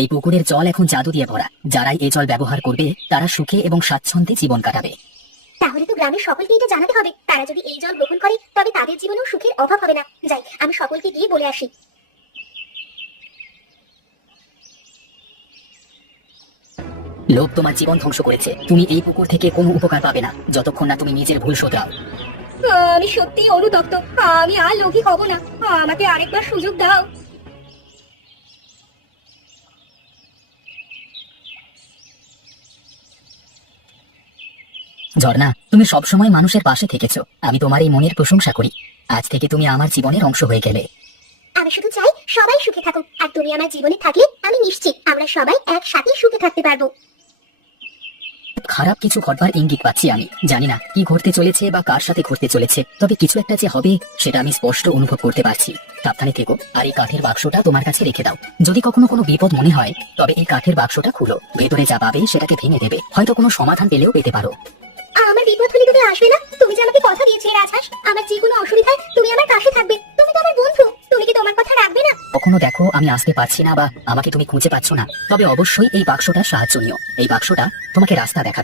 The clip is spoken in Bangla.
এই পুকুরের জল এখন জাদু দিয়ে ভরা। যারাই এই জল ব্যবহার করবে তারা সুখে এবং স্বাচ্ছন্দ্যে জীবন কাটাবে। তাহলে তো গ্রামের সকলকে এটা জানাতে হবে। তারা যদি এই জল গ্রহণ করে তবে তাদের জীবনেও সুখের অভাব হবে না। যাই, আমি সকলকে গিয়ে বলে আসি। লোভ তোমার জীবন ধ্বংস করেছে। তুমি এই পুকুর থেকে কোনো উপকার পাবে না যতক্ষণ না তুমি নিজের ভুল শোধরাও। আমি সত্যি অনুতপ্ত। আমি আর লোভী হব না। আমাকে আরেকবার সুযোগ দাও। ঝর্ণা, তুমি সবসময় মানুষের পাশে থেকেছো। আমি তোমার এই মনের প্রশংসা করি। আজ থেকে তুমি আমার জীবনের অংশ হয়ে গেলে। আমি শুধু চাই সবাই সুখে থাকুক, আর তুমি আমার জীবনে থাকলে আমি নিশ্চিত আমরা সবাই একসাথে সুখে থাকতে পারবো। খারাপ কিছু ঘটবার ইঙ্গিত পাচ্ছি। আমি জানি না কি ঘটতে চলেছে বা কার সাথে ঘটতে চলেছে, তবে কিছু একটা যে হবে সেটা আমি স্পষ্ট অনুভব করতে পারছি। সাবধানে থেকো, আর এই কাঠের বাক্সটা তোমার কাছে রেখে দাও। যদি কখনো কোনো বিপদ মনে হয় তবে এই কাঠের বাক্সটা খুলো, ভেতরে যা পাবে সেটাকে ভেঙে দেবে। হয়তো কোনো সমাধান পেলেও পেতে পারো। আমার বিপদ হলে তুমি আসবে না? তুমি যে আমাকে কথা দিয়েছিলে রাজহাঁস, আমার যে কোনো অসুবিধায় তুমি আমার পাশে থাকবে। তুমি তো আমার বন্ধু, তুমি কি তোমার কথা রাখবে না? কখনো দেখো আমি আসতে পারছি না বা আমাকে তুমি খুঁজে পাচ্ছ না, তবে অবশ্যই এই বাক্সটা সাহায্য নিও। এই বাক্সটা তোমাকে রাস্তা দেখাবে।